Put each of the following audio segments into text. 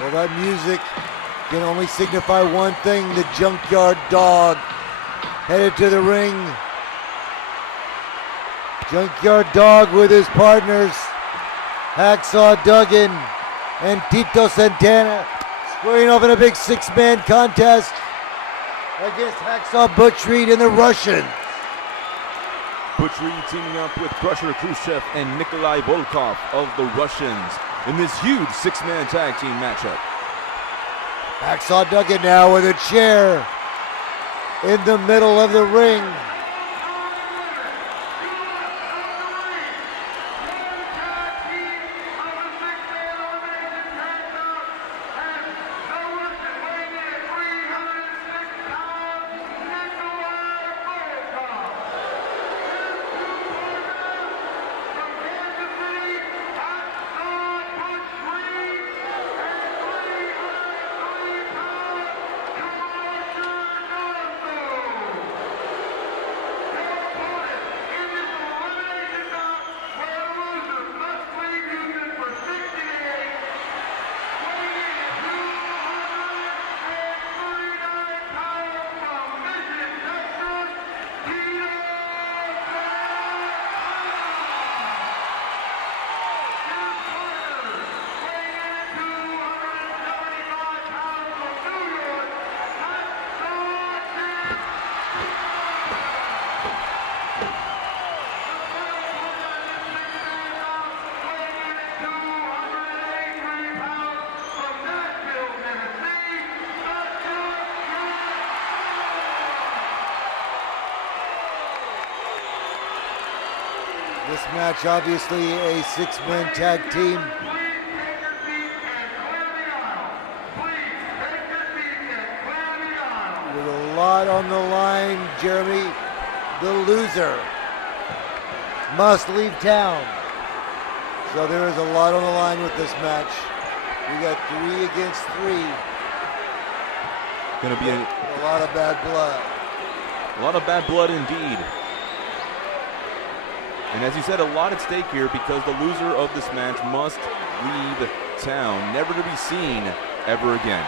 Well, that music can only signify one thing. The Junkyard Dog headed to the ring. Junkyard Dog with his partners, Hacksaw Duggan and Tito Santana, squaring off in a big six-man contest against Hacksaw Butch Reed and the Russians. Butch Reed teaming up with Crusher Khrushchev and Nikolai Volkoff of the Russians in this huge six-man tag team matchup. Hacksaw Duggan now with a chair in the middle of the ring. This match, obviously a six-man tag team. With a lot on the line, Jeremy. The loser must leave town. So there is a lot on the line with this match. We got 3 against 3. Gonna be a lot of bad blood. A lot of bad blood indeed. And as you said, a lot at stake here because the loser of this match must leave town, never to be seen ever again.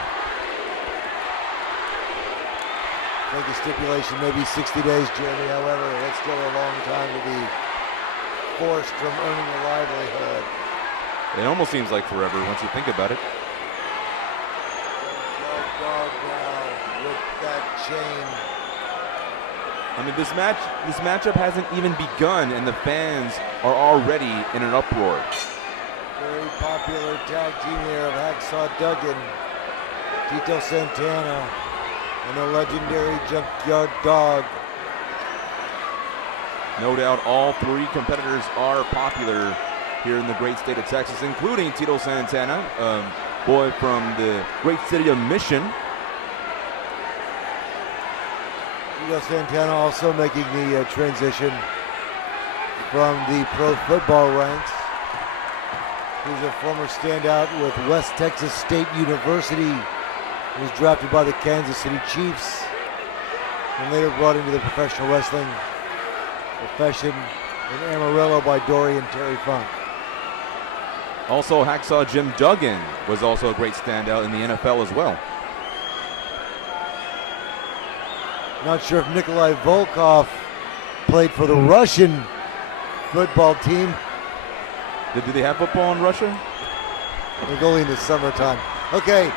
I think the stipulation may be 60 days, Jeremy. However, that's still a long time to be forced from earning a livelihood. It almost seems like forever once you think about it. Dog now with that chain. I mean, this matchup hasn't even begun, and the fans are already in an uproar. Very popular tag team here of Hacksaw Duggan, Tito Santana, and the legendary Junkyard Dog. No doubt all 3 competitors are popular here in the great state of Texas, including Tito Santana, a boy from the great city of Mission. Tito Santana also making the transition from the pro football ranks. He's a former standout with West Texas State University. He was drafted by the Kansas City Chiefs and later brought into the professional wrestling profession in Amarillo by Dory and Terry Funk. Also, Hacksaw Jim Duggan was also a great standout in the NFL as well. Not sure if Nikolai Volkoff played for the Russian football team. Do they have football in Russia? They're going in the summertime. Okay,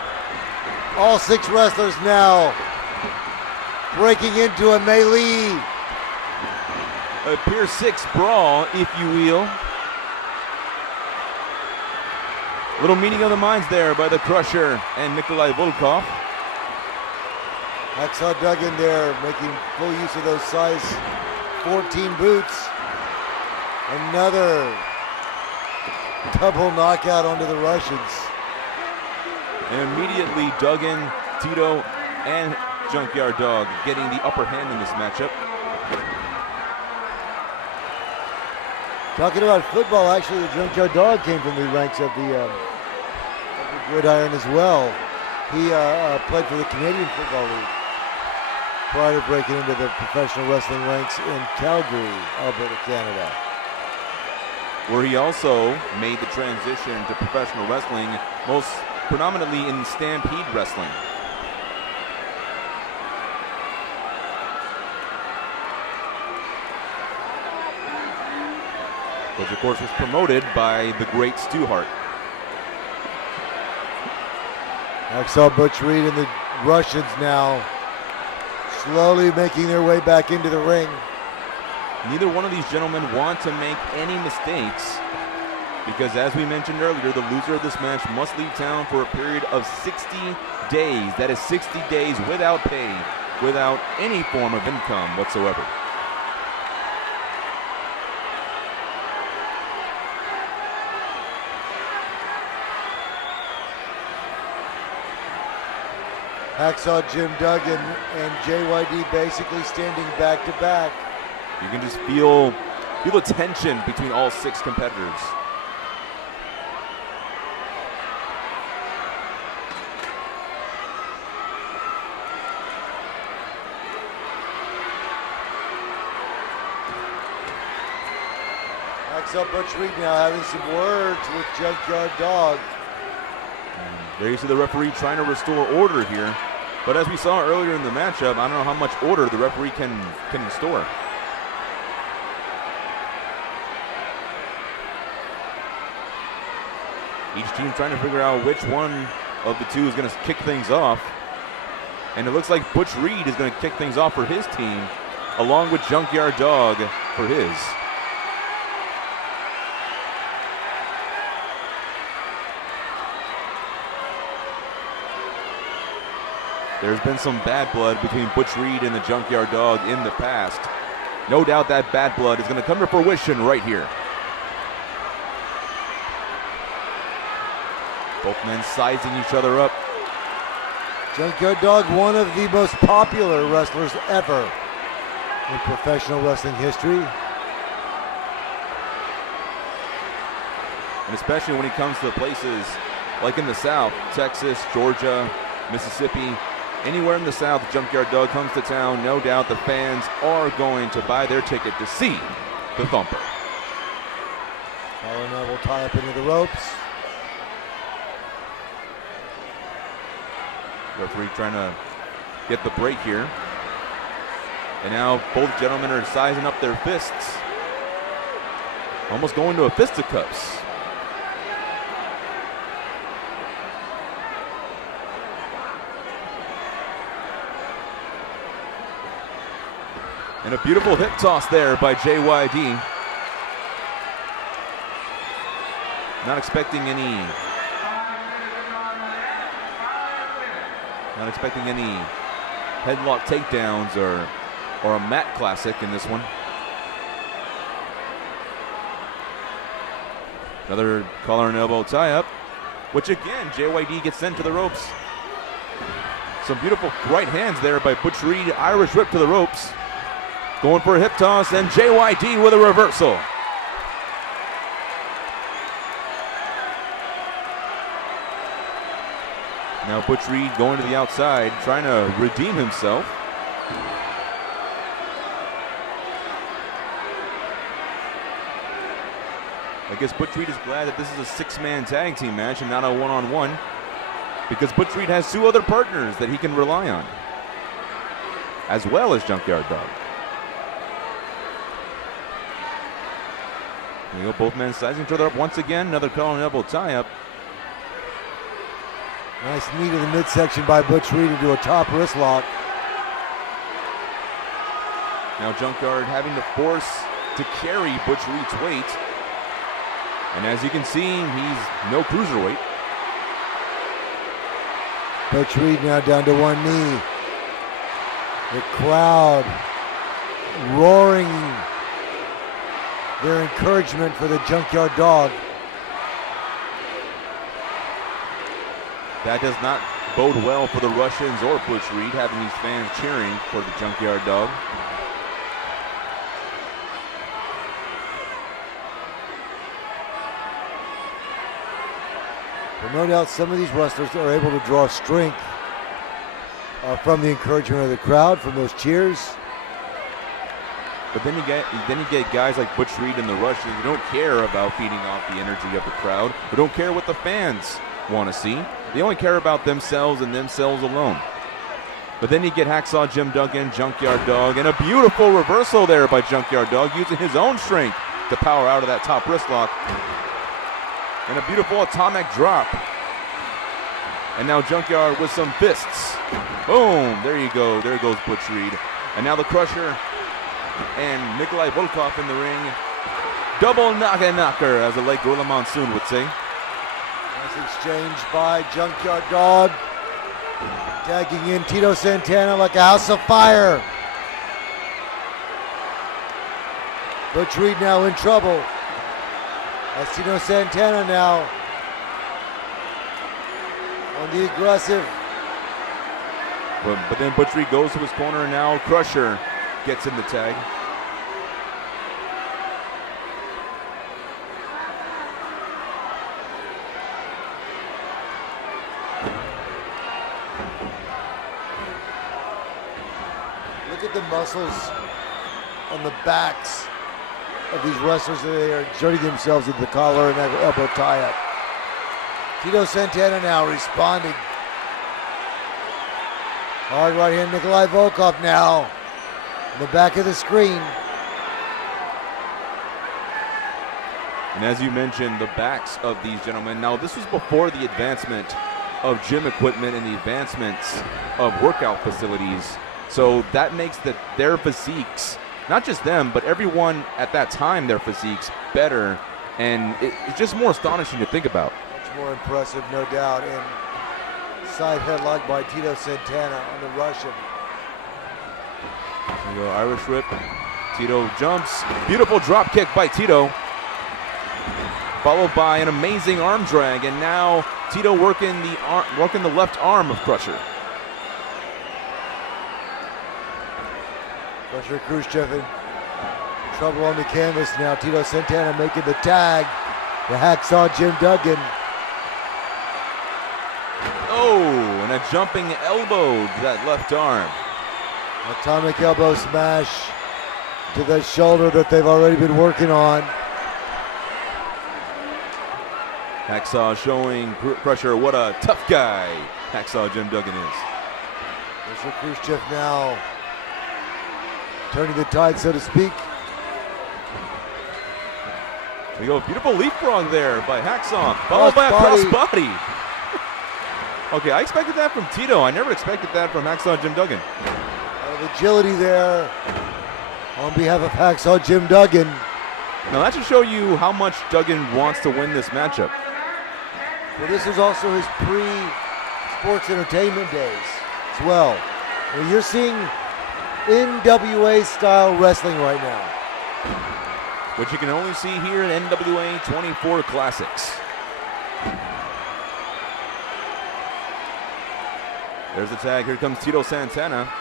all 6 wrestlers now breaking into a melee. A Pier 6 brawl, if you will. Little meeting of the minds there by the Crusher and Nikolai Volkoff. Hacksaw Duggan there making full use of those size 14 boots. Another double knockout onto the Russians. And immediately Duggan, Tito, and Junkyard Dog getting the upper hand in this matchup. Talking about football, actually the Junkyard Dog came from the ranks of the Gridiron as well. He played for the Canadian Football League prior to breaking into the professional wrestling ranks in Calgary, Alberta, Canada, where he also made the transition to professional wrestling most predominantly in Stampede Wrestling. Which, of course, was promoted by the great Stu Hart. Hacksaw Butch Reed and the Russians now slowly making their way back into the ring. Neither one of these gentlemen want to make any mistakes because, as we mentioned earlier, the loser of this match must leave town for a period of 60 days. That is 60 days without pay, without any form of income whatsoever. Hacksaw Jim Duggan and JYD basically standing back to back. You can just feel the tension between all 6 competitors. Hacksaw Butch Reed now having some words with Junkyard Dog. There you see the referee trying to restore order here. But as we saw earlier in the matchup, I don't know how much order the referee can restore. Each team trying to figure out which one of the two is going to kick things off. And it looks like Butch Reed is going to kick things off for his team, along with Junkyard Dog for his. There's been some bad blood between Butch Reed and the Junkyard Dog in the past. No doubt that bad blood is going to come to fruition right here. Both men sizing each other up. Junkyard Dog, one of the most popular wrestlers ever in professional wrestling history. And especially when he comes to places like in the South, Texas, Georgia, Mississippi, anywhere in the South, Junkyard Dog comes to town, no doubt the fans are going to buy their ticket to see the Thumper. Collar Neville tie up into the ropes. Referee trying to get the break here. And now both gentlemen are sizing up their fists. Almost going to a fisticuffs. And a beautiful hip toss there by JYD. Not expecting any headlock takedowns or a mat classic in this one. Another collar and elbow tie up, which again, JYD gets sent to the ropes. Some beautiful right hands there by Butch Reed. Irish whip to the ropes. Going for a hip toss, and JYD with a reversal. Now Butch Reed going to the outside, trying to redeem himself. I guess Butch Reed is glad that this is a 6-man tag team match and not a one-on-one, because Butch Reed has 2 other partners that he can rely on, as well as Junkyard Dog. There you go, both men sizing each other up once again. Another collar and elbow tie-up. Nice knee to the midsection by Butch Reed into a top wrist lock. Now Junkyard having to force to carry Butch Reed's weight. And as you can see, he's no cruiserweight. Butch Reed now down to one knee. The crowd roaring their encouragement for the Junkyard Dog. That does not bode well for the Russians or Butch Reed, having these fans cheering for the Junkyard Dog. But no doubt some of these wrestlers are able to draw strength from the encouragement of the crowd, from those cheers. But then you get guys like Butch Reed and the Russians who don't care about feeding off the energy of the crowd, who don't care what the fans want to see. They only care about themselves and themselves alone. But then you get Hacksaw Jim Duggan, Junkyard Dog, and a beautiful reversal there by Junkyard Dog, using his own strength to power out of that top wrist lock. And a beautiful atomic drop. And now Junkyard with some fists. Boom, there you go. There goes Butch Reed. And now the Crusher and Nikolai Volkoff in the ring. Double knocker, as the late Gorilla Monsoon would say. Nice exchange by Junkyard Dog. Tagging in Tito Santana like a house of fire. Butch Reed now in trouble. As Tito Santana now on the aggressive. But then Butch Reed goes to his corner, and now Crusher gets in the tag. Look at the muscles on the backs of these wrestlers. They are exerting themselves with the collar and that elbow tie-up. Tito Santana now responding. Hard right hand Nikolai Volkoff now in the back of the screen. And as you mentioned, the backs of these gentlemen. Now, this was before the advancement of gym equipment and the advancements of workout facilities. So that makes their physiques, not just them, but everyone at that time, their physiques better. And it's just more astonishing to think about. Much more impressive, no doubt. And side headlock by Tito Santana on the Russian. There you go, Irish whip. Tito jumps. Beautiful drop kick by Tito. Followed by an amazing arm drag. And now Tito working the left arm of Crusher. Crusher Khrushchev in trouble on the canvas now. Tito Santana making the tag. The Hacksaw Jim Duggan. Oh, and a jumping elbow to that left arm. Atomic elbow smash to the shoulder that they've already been working on. Hacksaw showing Crusher what a tough guy Hacksaw Jim Duggan is. Crusher Khrushchev now turning the tide, so to speak. There you go, beautiful leapfrog there by Hacksaw, followed by a crossbody. Okay, I expected that from Tito. I never expected that from Hacksaw Jim Duggan. Agility there on behalf of Hacksaw Jim Duggan. Now that should show you how much Duggan wants to win this matchup. Well, this was also his pre-sports entertainment days as well. Well, you're seeing NWA-style wrestling right now. Which you can only see here at NWA 24 Classics. There's the tag. Here comes Tito Santana.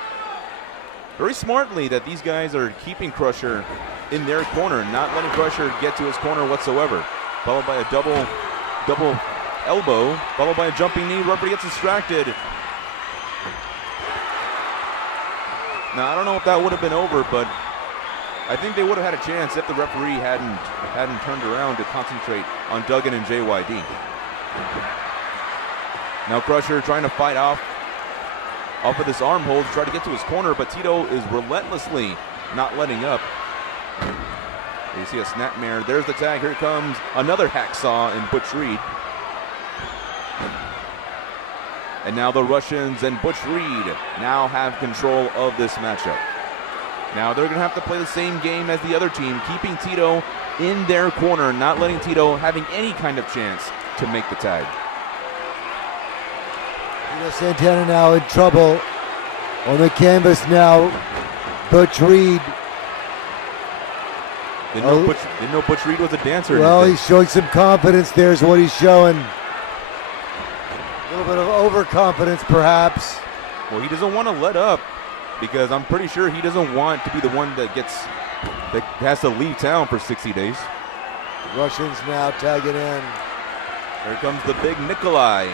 Very smartly that these guys are keeping Crusher in their corner, not letting Crusher get to his corner whatsoever. Followed by a double elbow, followed by a jumping knee. Referee gets distracted. Now, I don't know if that would have been over, but I think they would have had a chance if the referee hadn't turned around to concentrate on Duggan and JYD. Now Crusher trying to fight off of this arm hold to try to get to his corner, but Tito is relentlessly not letting up. You see a snapmare. There's the tag. Here comes another Hacksaw in Butch Reed. And now the Russians and Butch Reed now have control of this matchup. Now they're going to have to play the same game as the other team, keeping Tito in their corner, not letting Tito having any kind of chance to make the tag. Tito Santana now in trouble on the canvas now. Butch Reed. Didn't know Butch Reed was a dancer. Well, he's showing some confidence. There's what he's showing. A little bit of overconfidence, perhaps. Well, he doesn't want to let up because I'm pretty sure he doesn't want to be the one that has to leave town for 60 days. Russians now tagging in. Here comes the big Nikolai.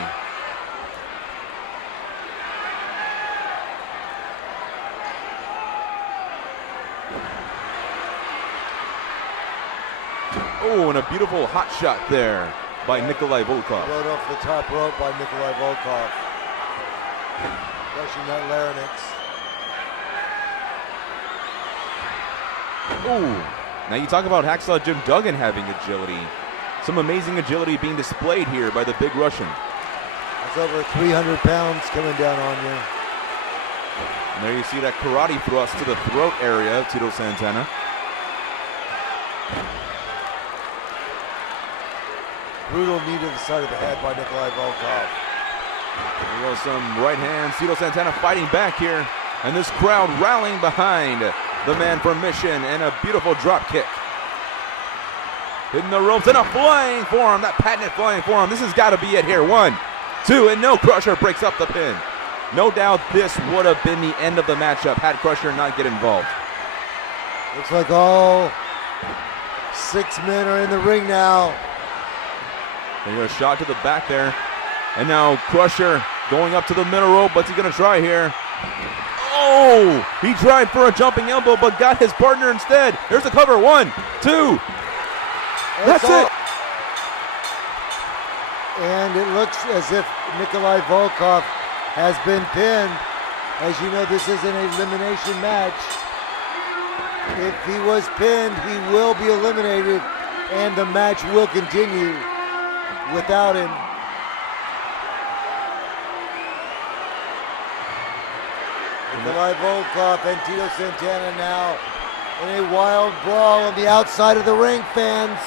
Oh, and a beautiful hot shot there by Nikolai Volkoff. Rode off the top rope by Nikolai Volkoff. Crushing that larynx. Ooh. Now you talk about Hacksaw Jim Duggan having agility. Some amazing agility being displayed here by the big Russian. That's over 300 pounds coming down on you. And there you see that karate thrust to the throat area of Tito Santana. Brutal knee to the side of the head by Nikolai Volkoff. There goes some right hands. Tito Santana fighting back here. And this crowd rallying behind the man from Mission, and a beautiful drop kick. Hitting the ropes and a flying forearm, that patented flying forearm. This has got to be it here. 1, 2, and no, Crusher breaks up the pin. No doubt this would have been the end of the matchup had Crusher not get involved. Looks like all 6 men are in the ring now. There's a shot to the back there. And now Crusher going up to the middle rope. What's he going to try here? Oh, he tried for a jumping elbow, but got his partner instead. There's the cover. 1, 2. That's it. And it looks as if Nikolai Volkoff has been pinned. As you know, this is an elimination match. If he was pinned, he will be eliminated, and the match will continue without him. Nikolai Volkoff and Tito Santana now in a wild brawl on the outside of the ring, fans.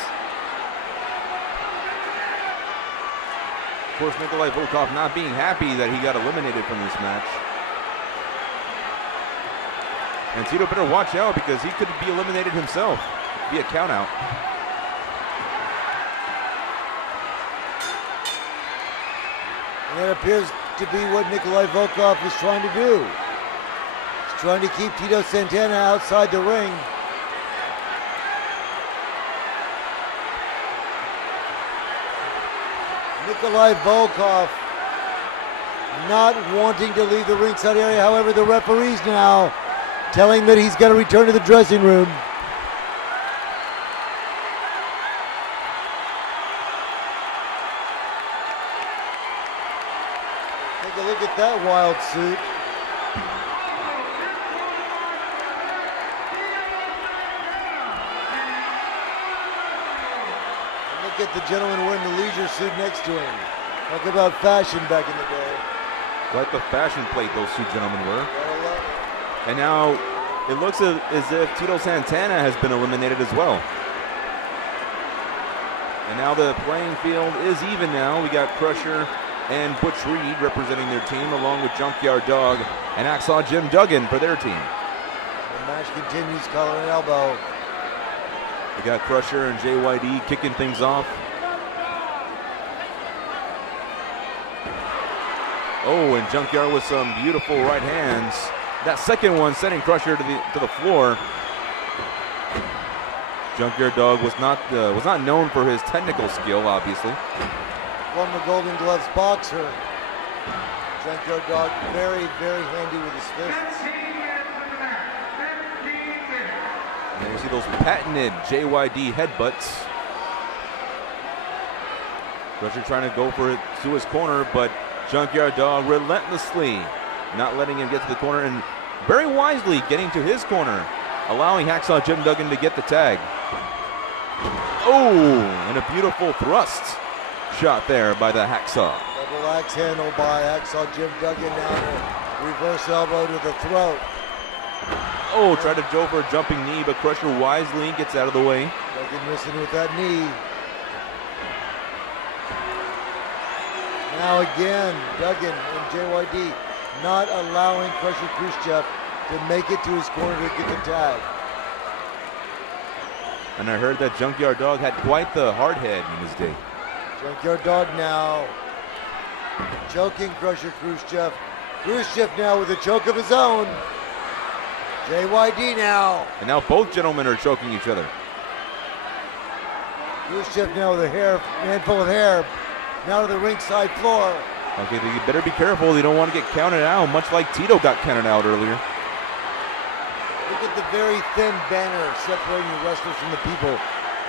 Of course, Nikolai Volkoff not being happy that he got eliminated from this match. And Tito better watch out because he could be eliminated himself via countout. And that appears to be what Nikolai Volkoff is trying to do. Trying to keep Tito Santana outside the ring. Nikolai Volkoff not wanting to leave the ringside area. However, the referee's now telling that he's got to return to the dressing room. Take a look at that wild suit. Get the gentleman wearing the leisure suit next to him. Talk about fashion back in the day. Quite the fashion plate those two gentlemen were. And now it looks as if Tito Santana has been eliminated as well. And now the playing field is even now. We got Crusher and Butch Reed representing their team, along with Junkyard Dog and Hacksaw Jim Duggan for their team. The match continues, collar and elbow. We got Crusher and JYD kicking things off. Oh, and Junkyard with some beautiful right hands. That second one sending Crusher to the floor. Junkyard Dog was not known for his technical skill, obviously. Former Golden Gloves boxer. Junkyard Dog very, very handy with his fists. And you see those patented JYD headbutts. Crusher trying to go for it to his corner, but Junkyard Dog relentlessly not letting him get to the corner, and very wisely getting to his corner, allowing Hacksaw Jim Duggan to get the tag. Oh, and a beautiful thrust shot there by the Hacksaw. Double axe handle by Hacksaw Jim Duggan, now reverse elbow to the throat. Oh, tried to go for a jumping knee, but Crusher wisely gets out of the way. Duggan missing with that knee. Now again, Duggan and JYD not allowing Crusher Khrushchev to make it to his corner to get the tag. And I heard that Junkyard Dog had quite the hard head in his day. Junkyard Dog now choking Crusher Khrushchev. Khrushchev now with a choke of his own. JYD now. And now both gentlemen are choking each other. Khrushchev now with a handful of hair. Now to the ringside floor. Okay, you better be careful. You don't want to get counted out, much like Tito got counted out earlier. Look at the very thin banner separating the wrestlers from the people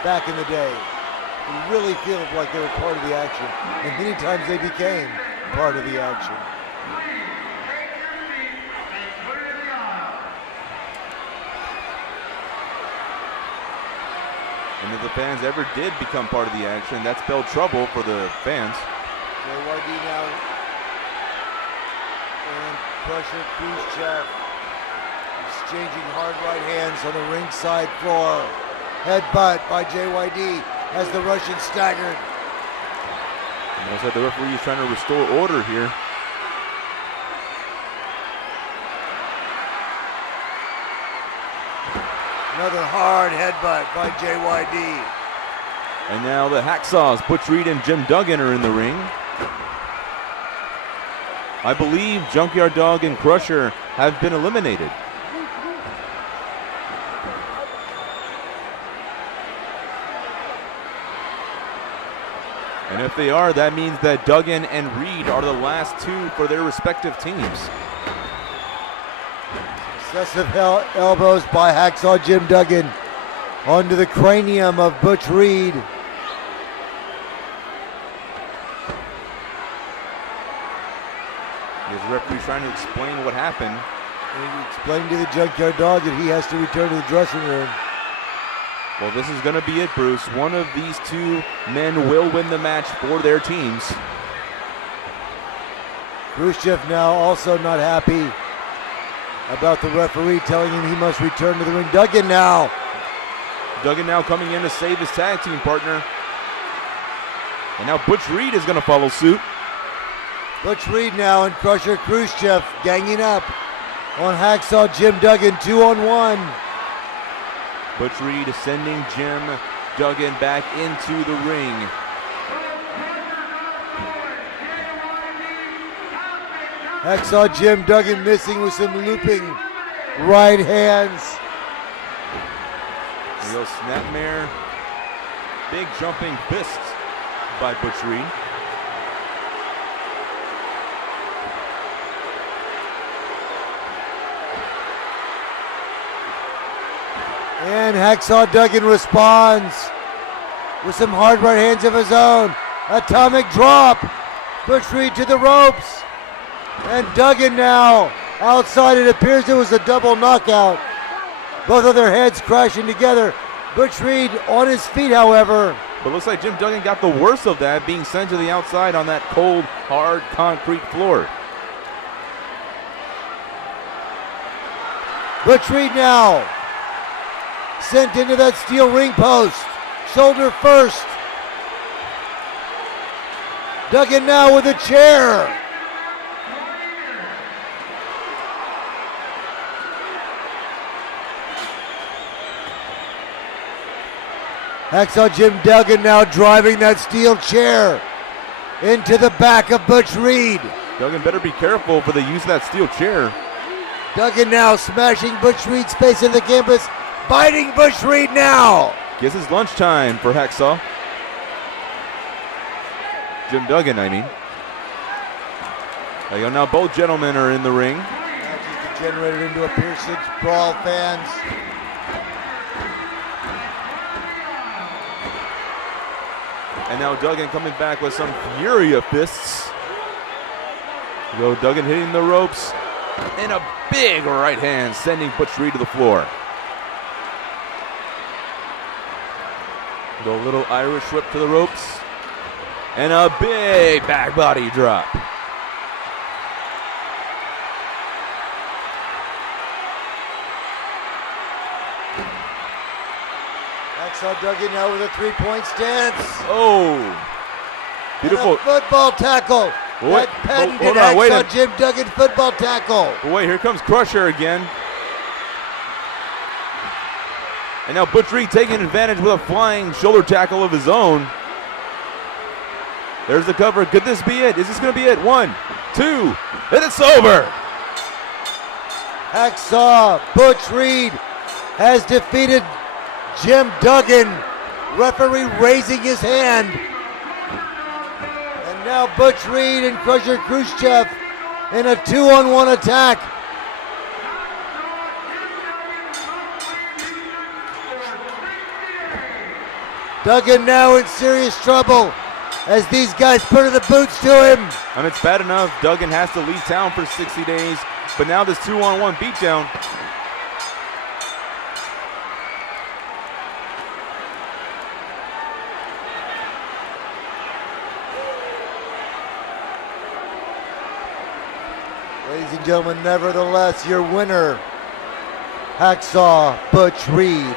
back in the day. You really feel like they were part of the action, and many times they became part of the action. And if the fans ever did become part of the action, that spelled trouble for the fans. JYD now. And pressure Khrushchev. Exchanging hard right hands on the ringside floor. Headbutt by JYD as the Russian staggered. And looks like the referee is trying to restore order here. Another hard headbutt by JYD. And now the Hacksaws, Butch Reed and Jim Duggan, are in the ring. I believe Junkyard Dog and Crusher have been eliminated. And if they are, that means that Duggan and Reed are the last two for their respective teams. Successive elbows by Hacksaw Jim Duggan onto the cranium of Butch Reed. His referee trying to explain what happened. And explaining to the Junkyard Dog that he has to return to the dressing room. Well, this is going to be it, Bruce. One of these two men will win the match for their teams. Khrushchev now also not happy about the referee telling him he must return to the ring. Duggan now coming in to save his tag team partner. And now Butch Reed is going to follow suit. Butch Reed now and Crusher Khrushchev ganging up on Hacksaw Jim Duggan 2-on-1. Butch Reed sending Jim Duggan back into the ring. Hacksaw Jim Duggan missing with some looping right hands. Real snapmare. Big jumping fist by Butch Reed. And Hacksaw Duggan responds with some hard right hands of his own. Atomic drop. Butch Reed to the ropes. And Duggan now outside. It appears it was a double knockout. Both of their heads crashing together. Butch Reed on his feet, however. But looks like Jim Duggan got the worst of that, being sent to the outside on that cold, hard concrete floor. Butch Reed now sent into that steel ring post. Shoulder first. Duggan now with a chair. Hacksaw Jim Duggan now driving that steel chair into the back of Butch Reed. Duggan better be careful for the use of that steel chair. Duggan now smashing Butch Reed's face in the canvas, biting Butch Reed now. Guess it's lunchtime for Hacksaw. Jim Duggan, I mean. There you go. Now both gentlemen are in the ring. Match is degenerated into a Pearson brawl, fans. And now Duggan coming back with some fury of fists. Go Duggan hitting the ropes. And a big right hand sending Butch Reed to the floor. Go little Irish whip to the ropes. And a big back body drop. Hacksaw Duggan now with a three-point stance. Oh, beautiful. And a football tackle. Wait, that patented hold on, wait Hacksaw Jim Duggan football tackle. But wait, here comes Crusher again. And now Butch Reed taking advantage with a flying shoulder tackle of his own. There's the cover. Could this be it? Is this going to be it? 1, 2, and it's over. Hacksaw Butch Reed has defeated Jim Duggan. Referee raising his hand. And now Butch Reed and Crusher Khrushchev in a 2-on-1 attack. Duggan now in serious trouble as these guys put in the boots to him. And it's bad enough Duggan has to leave town for 60 days, but now this 2-on-1 beatdown. Ladies and gentlemen, nevertheless, your winner, Hacksaw Butch Reed.